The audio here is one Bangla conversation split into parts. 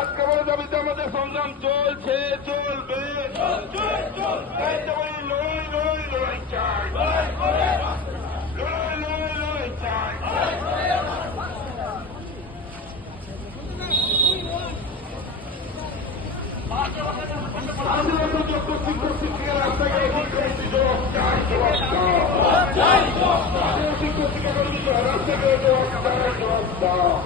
আজকে বড় দাবিতে আমাদের সংগ্রাম চলছে, চলবে। তাই তো বলি লড়াই লড়াই লড়াই চাই, লড়াই লড়াই লড়াই চাই। যোগ্য শিক্ষক শিক্ষিকা রাস্তায় জবাব চাই, জবাব চাই। শিক্ষক শিক্ষা কর্মী রাস্তায় জবাব চাই, জবাব চাই।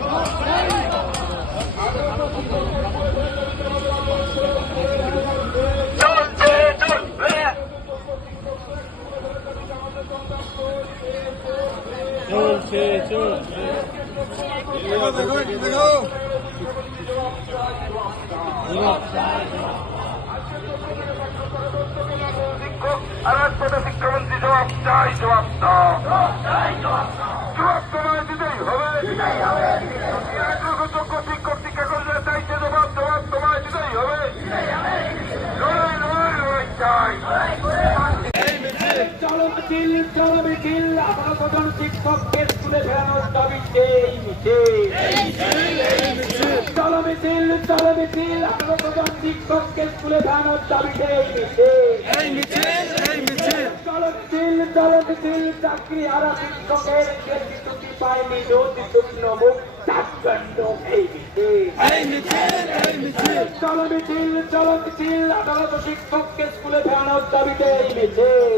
চলছে চলছে শিক্ষামন্ত্রী জবাব চাই, জবাব জবাব তোমায় দিতেই হবে। যোগ্য শিক্ষক শিক্ষা করলে চাইছে জবাব, জবাব তোমায় দিতেই হবে। লড়াই লড়াই লড়াই চাই। চলো মিছিল, আমরা কজন শিক্ষককে স্কুলে ফেরানোর দাবিতে এই মিছিল। চলো মিছিল, আমরা কজন শিক্ষককে স্কুলে ফেরানোর দাবিতে এই মিছিল। চলো মিছিল, চাকরি হারা শিক্ষকের ছুটি পায়নি নদী শুকনো মুখ চাকদণ্ড এই মিছিল। চলো মিছিল, আদালত শিক্ষককে স্কুলে ফেরানোর দাবিতে এই মিছিল।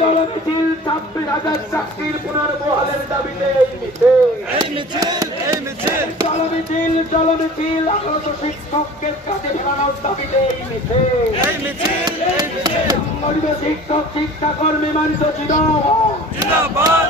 চলো মিছিল, 26,000 চাকরির পুনর্বহালের দাবিতে এই মিছিল। চলো মিছিল, আদালত শিক্ষককে কাজে ফেরানোর দাবিতে এই মিছিল। শিক্ষক শিক্ষাকর্মী মানিত জিন্দাবাদ।